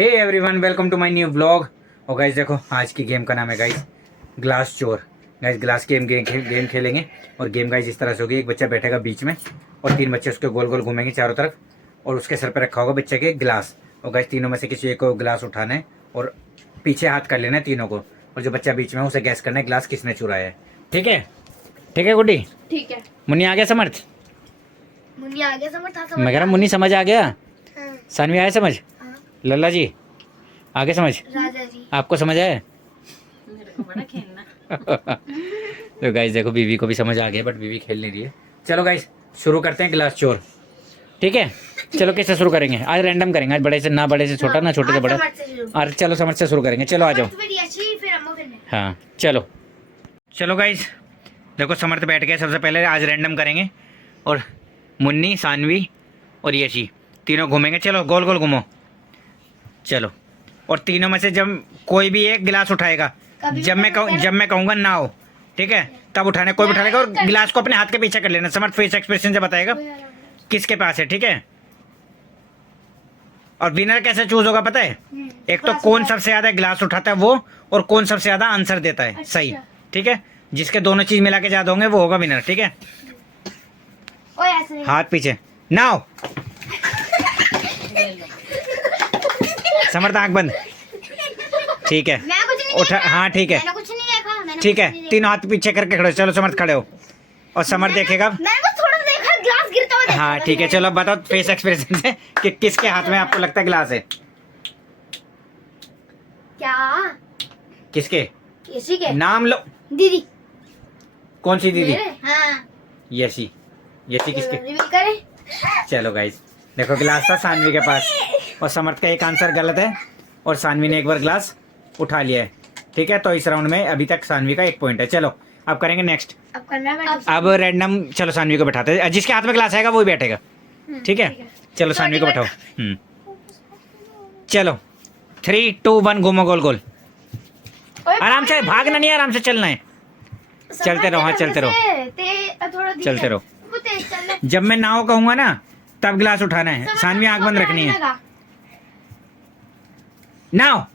Hey everyone, welcome to my new vlog. और guys देखो, आज की गेम का नाम है गाइस ग्लास चोर। गाइस ग्लास गेम खेलेंगे। और गेम गाइस इस तरह से होगी, एक बच्चा बैठेगा बीच में और तीन बच्चे उसके गोल गोल घूमेंगे चारों तरफ, और उसके सर पे रखा होगा बच्चे के गिलास। और गाइस तीनों में से किसी एक को गिलास उठाना है और पीछे हाथ कर लेना है तीनों को, और जो बच्चा बीच में है उसे गैस करना है गिलास किसने चुराया है। ठीक है? ठीक है गुड्डी? ठीक है। मुन्नी आ गया समर्थ? मुन्नी आ गया समझ था मैं कह रहा मुन्नी समझ आ गया। हाँ। सानवी आया समझ? हाँ। लल्ला जी आगे समझ? राजा जी आपको समझ आया? मेरे को बड़ा खेलना। तो गाइस देखो, बीवी को भी समझ आ गया, बट बीवी खेल नहीं रही है। चलो गाइस शुरू करते हैं गिलास चोर। ठीक है? चलो किससे शुरू करेंगे? आज रैंडम करेंगे, आज बड़े से ना बड़े से छोटा ना छोटे से बड़ा। और चलो समझ से शुरू करेंगे। चलो आ जाओ। हाँ चलो चलो गाइस देखो, समर्थ बैठ गए। सबसे पहले आज रैंडम करेंगे, और मुन्नी, सानवी और यशी तीनों घूमेंगे। चलो गोल गोल घूमो। चलो, और तीनों में से जब कोई भी एक गिलास उठाएगा, जब मैं कहूँगा ना हो, ठीक है, तब उठाने कोई भी उठा लेगा, और गिलास को अपने हाथ के पीछे कर लेना। समर्थ फेस एक्सप्रेशन से बताएगा किसके पास है। ठीक है? और विनर कैसे चूज होगा पता है? एक तो कौन सबसे ज्यादा गिलास उठाता है वो, और कौन सबसे ज्यादा आंसर देता है सही। ठीक है? जिसके दोनों चीज मिला के ज्यादा होंगे वो होगा विनर। ठीक है? हाथ पीछे नाउ। समर्थ आंख बंद। ठीक है, उठा। हाँ ठीक है, ठीक है, तीनों हाथ पीछे करके खड़े हो। चलो समर्थ खड़े हो, और समर्थ देखेगा। हाँ ठीक है, चलो अब बताओ फेस एक्सप्रेशन से कि किसके हाथ में आपको लगता है गिलास है। क्या? किसके? यशी के। नाम लो। दीदी। कौन सी दीदी? हाँ। यशी। यशी किसके? रिवील करें? चलो गाइस देखो, गिलास था सानवी के पास, और समर्थ का एक आंसर गलत है, और सानवी ने एक बार गिलास उठा लिया है। ठीक है? तो इस राउंड में अभी तक सानवी का 1 पॉइंट है। चलो अब करेंगे नेक्स्ट। अब करना है। अब रैंडम, चलो सानवी को बैठाते हैं। जिसके हाथ में गिलास आएगा वही बैठेगा। ठीक है? चलो सानवी को बैठाओ। चलो 3 2 1 घूमो गोल गोल। आराम से, भागना नहीं है, आराम से चलना है। चलते रहो। हाँ चलते रहो, चलते रहो। जब मैं नाव कहूंगा ना तब गिलास उठाना है। सानवी आंख बंद रखनी है। नाव।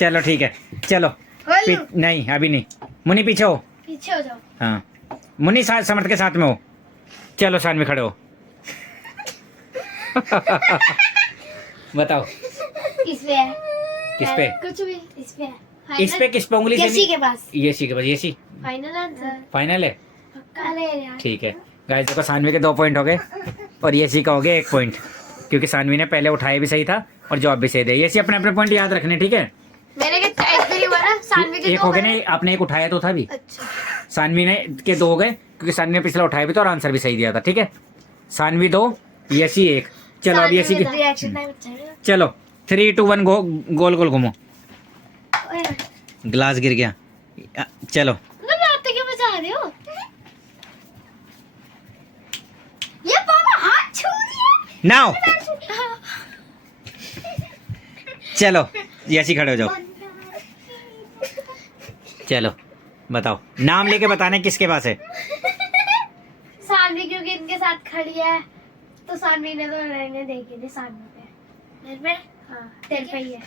चलो ठीक है, चलो। नहीं अभी नहीं। मुन्नी पीछे हो। पीछे हो जाओ। हाँ मुन्नी समर्थ के साथ में हो। चलो सानवी खड़े हो। बताओ किस पे है? किस पे? कुछ भी इस पे है। इस पे किस पे उंगली से? यशी के पास। यशी के पास। Yashi final answer. फाइनल है। पक्का ले यार। ठीक है गाइस देखो, सानवी के 2 पॉइंट हो गए, और यशी का हो गया 1 पॉइंट, क्योंकि सानवी ने पहले उठाया भी सही था और जवाब भी सही दिया। यशी अपने अपने पॉइंट याद रखने। ठीक है? मेरे के एक बारी हुआ ना, सानवी के एक हो गए नहीं, आपने एक उठाया तो था भी। अच्छा। सानवी ने के 2 हो गए, क्योंकि सानवी ने पिछला उठाया भी था और आंसर भी सही दिया था। ठीक है? सानवी 2, यशी 1। चलो अब यशी की रिएक्शन टाइम अच्छा है। चलो 3 2 1 गोल गोल घूमो। गिलास गिर गया। चलो आते क्यों बचा रहे हो? ये पापा हाथ छू लिया। नाउ। चलो यशी खड़े हो जाओ। चलो बताओ, नाम लेके बताने किसके पास है। सानवी क्योंकि इनके साथ खड़ी है, तो सानवी ने तो रहने देखी थी। सानवी पे मेरे पे। हाँ तेरे पे ही है।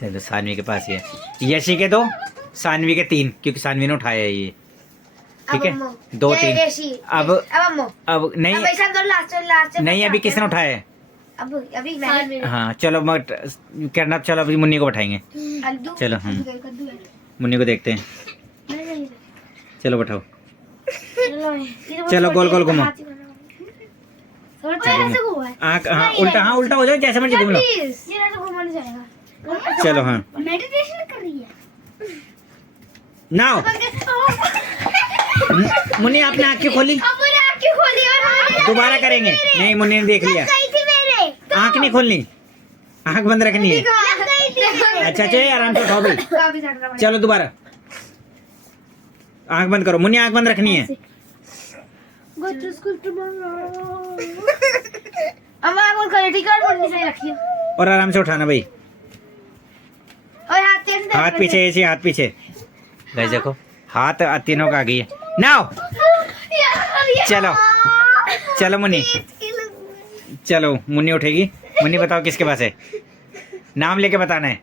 चलो सानवी के पास ही है। यशी के 2, सानवी के 3, क्योंकि सानवी ने उठाया है ये। ठीक है? 2 3। अब नहीं नहीं, अभी किसने उठाया है? अभी मैंने। हाँ चलो मत करना। चलो अभी मुन्नी को बैठाएंगे। चलो मुन्नी को देखते हैं। चलो बैठाओ। चलो गोल गोल घूमो। आँख, हाँ उल्टा, हाँ उल्टा हो जाए, जैसे मर्जी घूम लो। चलो हाँ मेडिटेशन कर रही है। नाउ। मुन्नी आपने आँख क्यों खोली? दोबारा करेंगे। नहीं मुन्नी ने देख लिया। आँख नहीं खोलनी, आँख बंद रखनी है। अच्छा अच्छा, आराम से उठाओ भाई। चलो दोबारा आँख बंद करो। मुन्नी आँख बंद रखनी है। और आराम से उठाना भाई। हाथ पीछे, ऐसे हाथ पीछे। गाइस देखो, हाथ तीनों का आ गई है। नाउ। चलो चलो मुन्नी, चलो मुन्नी उठेगी। मुन्नी बताओ किसके पास है? नाम लेके बताना है।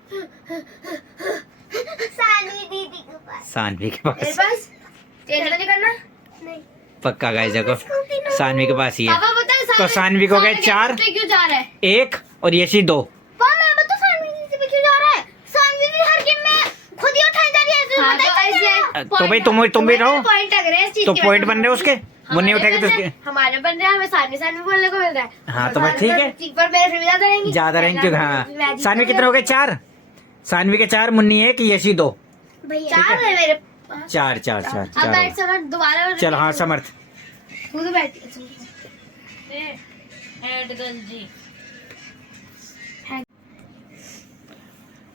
सानवी दीदी के पास। सानवी के मेरे पास। पास चेंज नहीं करना। नहीं पक्का गाइस देखो सानवी के पास ही है। पापा पता है तो सानवी को गए 4, पे क्यों जा रहा है? 1 और यशी 2। पापा मैं बता सानवी दीदी पे क्यों जा रहा है? सानवी भी हर गेम में खुद ही उठाई जा रही है, तुम्हें पता है इसलिए। तो भाई तुम भी रहो। पॉइंट लग रहे हैं इस चीज तो की पॉइंट वजह बन रहे उसके, वो नहीं उठेगा तो उसके। हमारे बन रहे हैं, हमें सानवी सानवी बोलने को मिल रहा है। हाँ तो बस ठीक है, पर मेरे फिर ज्यादा रहेंगे। ज्यादा रहेंगे क्योंकि हाँ। सानवी कितने हो गए? 4। सानवी के 4, मुन्नी 1, यशी 2। भैया 4 है मेरे पास। 4 4 4 अब बैठ समझ दोबारा। चलो हाँ समर्थ। तू तो बैठ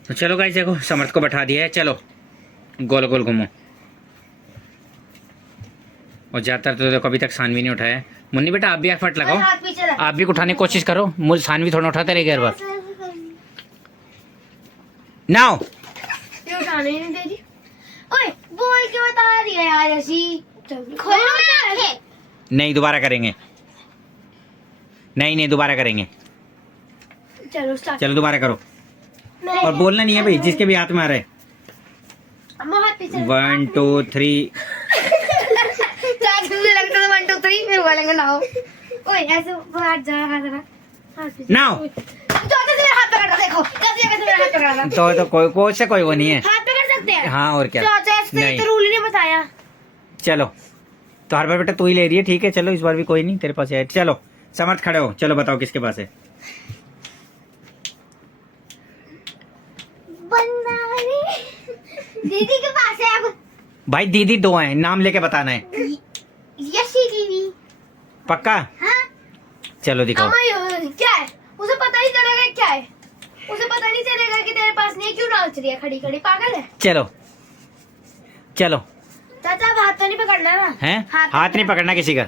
तो चलो गाइस देखो समर्थ को बैठा दिया है। चलो गोल गोल घूमो। और ज्यादातर तो देखो अभी तक सानवी नहीं उठाया है। मुन्नी बेटा आप भी एफर्ट लगाओ, हाथ पीछे रख। आप भी उठाने की कोशिश करो। मुझे सानवी थोड़ा उठाते रहे बार। नाउ ये उठाने ही नहीं दे रही। ओए बोल के बता रही है यार ऐसी। खोलो ना आंखें। नहीं दोबारा करेंगे। नहीं दोबारा करेंगे। चलो स्टार्ट। चलो दोबारा करो। और बोलना नहीं है भाई, जिसके भी हाथ में आ रहा है। अम्मा हाथ पीछे रख। 1 2 3। चार मुझे लगता है 1 2 3 फिर बोलेंगे ना। ओए ऐसे हाथ जरा हाथ पीछे। नाउ तो मेरा हाथ पकड़ देखो कैसे मेरा हाथ पकड़ा था। तो कोई से कोई वो नहीं है। हाथ पकड़ सकते हैं। हाँ और क्या। चाचा नहीं। से तो रूल ही नहीं बताया। चलो तो हर बार बेटा तू ही ले रही है, ठीक है। चलो इस बार भी कोई नहीं तेरे पास है। चलो समर्थ खड़े हो, चलो बताओ किसके पास है। दीदी के पास है अब। भाई दीदी 2 हैं, नाम लेके बताना है। यशी दीदी। पक्का? हाँ? चलो दिखाओ। क्या है? उसे पता ही चलेगा क्या है? उसे पता नहीं चलेगा कि तेरे पास नहीं है, क्यों नाच रही है खड़ी खड़ी, पागल है। चलो चलो चाचा अब हाथ तो नहीं पकड़ना ना। हैं? हाथ नहीं पकड़ना किसी का।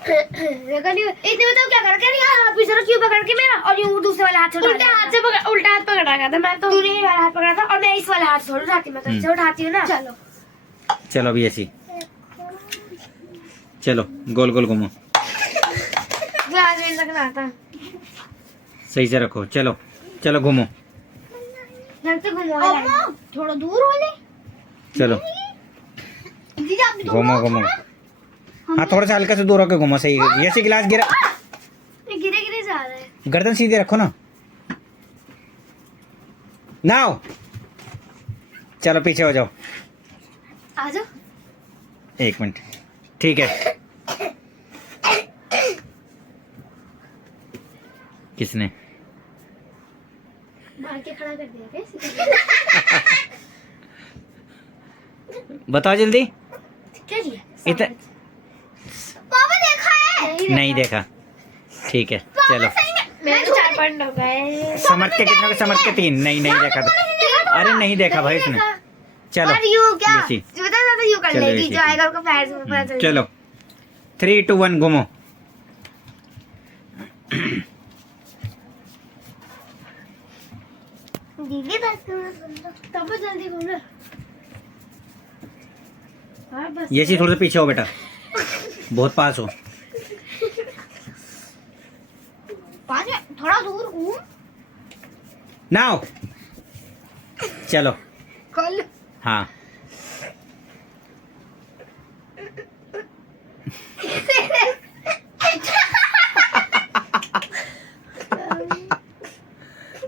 इतने बताओ क्या कर रही है? हाथ पीछे क्यों पकड़ के मेरा और यूं दूसरे वाले हाथ से उल्टा हाथ पकड़ा गया था। मैं तो तूने ये वाला हाथ पकड़ा था और मैं इस वाले हाथ से उठाती, मैं तो इसे उठाती हूँ ना। चलो चलो अभी ऐसी। चलो गोल गोल घूमो। लगना था। सही से रखो। चलो चलो घूमो। थोड़ा दूर हो ले। चलो दीदी आप घूमो घूमो। हाँ थोड़ा सा हल्का से दूर होकर घूमो। सही है। ये गिलास गिरा, गिरे गिरे जा रहे हैं। गर्दन सीधी रखो ना। नाउ चलो पीछे हो जाओ। आ जाओ। 1 मिनट ठीक है। किसने मार के खड़ा कर दिया क्या? बताओ जल्दी। क्या जी? इतना पापा देखा है? नहीं देखा। ठीक है चलो। मेरे 4 पॉइंट हो गए। समर्थ के कितने? समर्थ के 3। नहीं देखा था। अरे नहीं देखा भाई उसने। चलो और यू क्या? यशी। जो बता था यू कर चलो लेगी, यशी। जो आएगा उसको पैर से पता चल। चलो 3 2 1 घूमो। दीदी बस तब जल्दी घूम ना। हाँ बस। ये चीज थोड़ा सा पीछे हो बेटा, बहुत पास हो। पास में थोड़ा दूर घूम। नाउ चलो। कल हाँ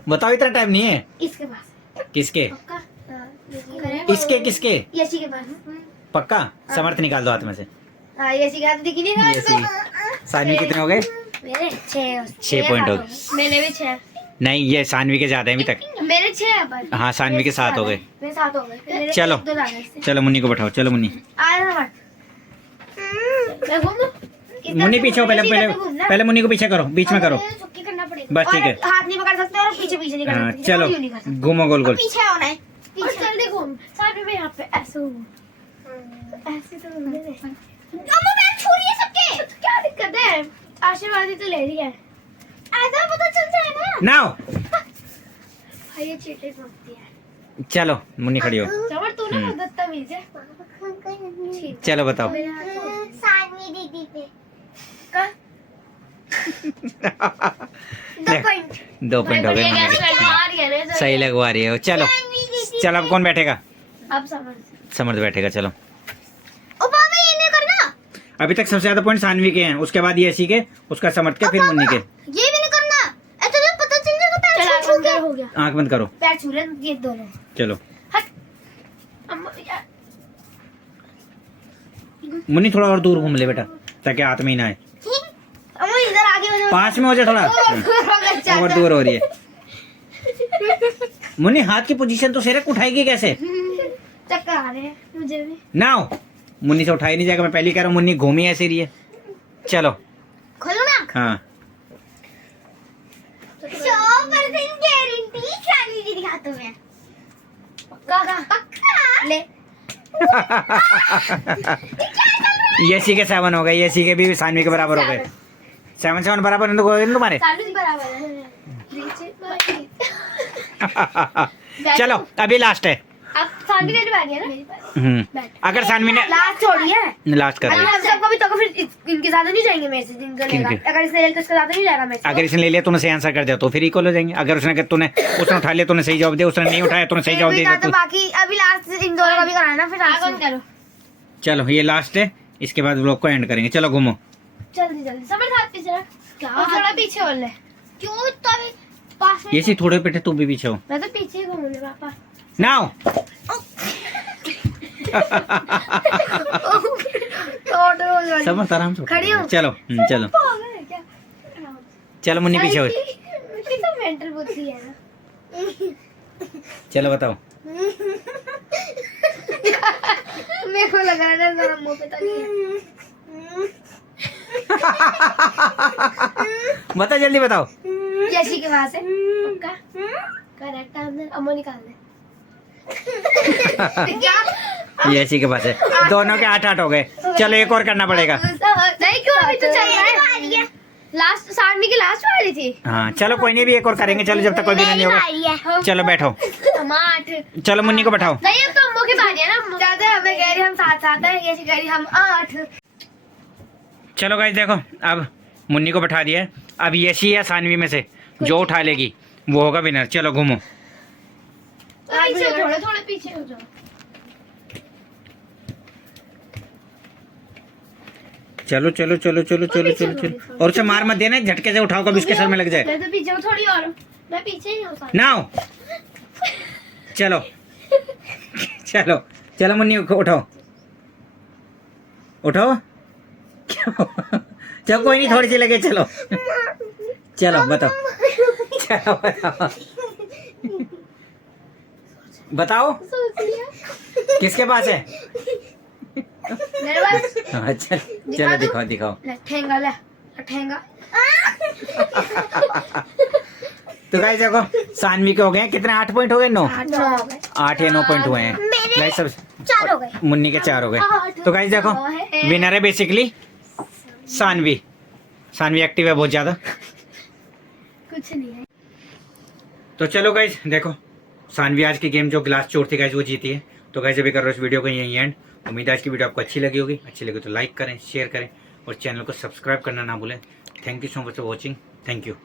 बताओ, इतना टाइम नहीं है। इसके पास। किसके? पक्का? इसके किसके? यशी के पास। पक्का? समर्थ निकाल दो हाथ में से। हाँ यशी का हाथ दिखी नहीं ना यशी। इसको। सानवी कितने हो गए? मेरे 6 6 पॉइंट हो गए। मेरे भी 6। नहीं ये सानवी के ज्यादा है अभी तक। मेरे 6 है पर। हाँ सानवी के 7 हो गए। मेरे 7 हो गए। मेरे चलो 1 2 ज्यादा इससे। चलो मुन्नी को बैठाओ। चलो मुन्नी। आया ना मत। मैं घूम लूं? इधर मुन्नी से पीछे हो। घूमना, पहले इधर पहले से घूमना। पहले मुन्नी को पीछे करो, बीच में करो। अरे, छुट्टी करना पड़ेगा। बस ठीक और है। हाथ नहीं पकड़ सकते और पीछे पीछे नहीं कर हाँ सकते। चलो यूं नहीं कर सकते। घूमो गोल गोल। पीछे होना है। पीछे जल्दी घूम। साथ में यहाँ पे ऐसे घूम। ऐसे तो घूमने दे। अम्मा मैं छू रही है सबके। तो क्या दिक्कत है? आशीर्वाद ही तो ले रही है। ऐसा पता चल जाएगा। नाउ भाई ये चीटिंग होती है। चलो मुन्नी खड़ी हो। समर तू ना बदतमीज है। ठीक। चलो बताओ। सानवी दीदी पे। का? पॉइंट 2 पॉइंट हो गए मुन्नी के। सही लगवा रही है। चलो चलो अब कौन बैठेगा? अब समझ। समर्थ बैठेगा। चलो ओ पापा ये नहीं करना। अभी तक सबसे ज्यादा पॉइंट सानवी के हैं, उसके बाद यशी के, उसका समर्थ के, फिर मुन्नी के। ये भी नहीं करना। ऐसा तो पता चल जाएगा पैर छू के। हो गया। आंख बंद करो। पैर छू रहे ये दोनों। चलो हट। अम्मा यार। मुन्नी थोड़ा और दूर घूम ले बेटा, ताकि हाथ में ही ना आए। अम्मा इधर आगे हो जाओ। पास में हो जाए थोड़ा। और दूर हो रही है। मुन्नी हाथ की पोजीशन तो सिरक उठाएगी कैसे? चक्कर आ रहे हैं मुझे भी। नाउ मुन्नी से उठाई नहीं जाएगा, मैं पहले कह रहा हूँ। मुन्नी घूमी ऐसे रही है। चलो खोलो ना। हाँ 100% गारंटी शादी जी दिखा तुम्हें। पक्का ले। यशी के 7 हो गए, यशी के भी सानवी के बराबर हो गए। 7 बराबर हैं तुम्हारे। शादी जी बराबर है। चलो अभी लास्ट है। अब सानवी ने बैठ गया ना मेरी पास। अगर सानवी ने लास्ट छोड़ी है। लास्ट कर दिया, हम सबको भी तो फिर इनके साथ नहीं जाएंगे मेरे से जिनको लेगा। किनके? अगर इसने ले तो इसके साथ नहीं जाएगा मेरे से। अगर इसने ले लिया तूने सही आंसर कर दिया तो फिर इक्वल हो जाएंगे। अगर उसने उठा लिया तूने सही जवाब दिया, उसने नहीं उठाया तूने सही जवाब दिया तो बाकी अभी लास्ट इन दोनों का भी कराना फिर लास्ट करो। चलो ये लास्ट है, इसके बाद व्लॉग को एंड करेंगे। चलो घूमो। जल्दी जल्दी समझ हाथ पीछे रख। क्या थोड़ा पीछे हो ले। क्यों तो अभी पास में। यशी थोड़े बेटे तू भी पीछे हो। मैं तो पीछे ही घूमूंगी पापा। नाउ समझ आराम से खड़ी हूँ। चलो चलो चलो मुन्नी पीछे हो। कितना मेंटल बुद्धि है ना। चलो बताओ। मेरे को लग रहा है ना जरा मुंह पे तो नहीं है। बता जल्दी बताओ। जैसी के पास है पक्का करेक्ट आंसर। अम्मा निकाल दे। क्या यशी के पास है। दोनों के 8 हो गए। चलो एक और करना पड़ेगा। नहीं क्यों अभी तो चाहिए। लास्ट सानवी की लास्ट वाली थी। हाँ चलो कोई नहीं, भी एक और करेंगे। चलो जब तक कोई भी नहीं होगा। चलो बैठो। 8 चलो मुन्नी को बैठाओ। नहीं अब तो अम्मू की बारी है ना। ज्यादा हमें कह रही हम साथ है ये कह रही हम 8। चलो गाइस देखो, अब मुन्नी को बैठा दिया है। अब यशी या सानवी में से जो उठा लेगी वो होगा विनर। चलो घूमो। थोड़े थोड़े पीछे हो जाओ। चलो चलो चलो चलो चलो चलो चलो। और उसे मार मत देना, झटके से उठाओ, कभी उसके सर में लग जाए। मैं तो पीछे हूँ थोड़ी और। मैं पीछे ही हूँ। नाउ चलो चलो चलो मुन्नी को उठाओ उठाओ। चलो कोई नहीं, थोड़ी सी लगे। चलो चलो बताओ। चलो बताओ बताओ किसके पास है? मेरे पास। हाँ, चलो दिखाओ दिखाओ। ठेंगा ले ठेंगा। तो गाइस देखो सानवी के हो गए कितने? 8 पॉइंट हो गए। 9 8 या 9 पॉइंट हुए हैं गाइस। सब 4 हो गए। मुन्नी के 4 हो गए। तो गाइस देखो विनर है बेसिकली सानवी। सानवी एक्टिव है बहुत ज्यादा। कुछ नहीं है। तो चलो गाइस देखो, सानवी आज की गेम जो ग्लास चोर थी गाइस वो जीती है। तो गाइस अभी कर रहा हूँ इस वीडियो को यहीं एंड। उम्मीद है आज की वीडियो आपको अच्छी लगी होगी। अच्छी लगी तो लाइक करें, शेयर करें और चैनल को सब्सक्राइब करना ना भूलें। Thank you so much for watching. Thank you.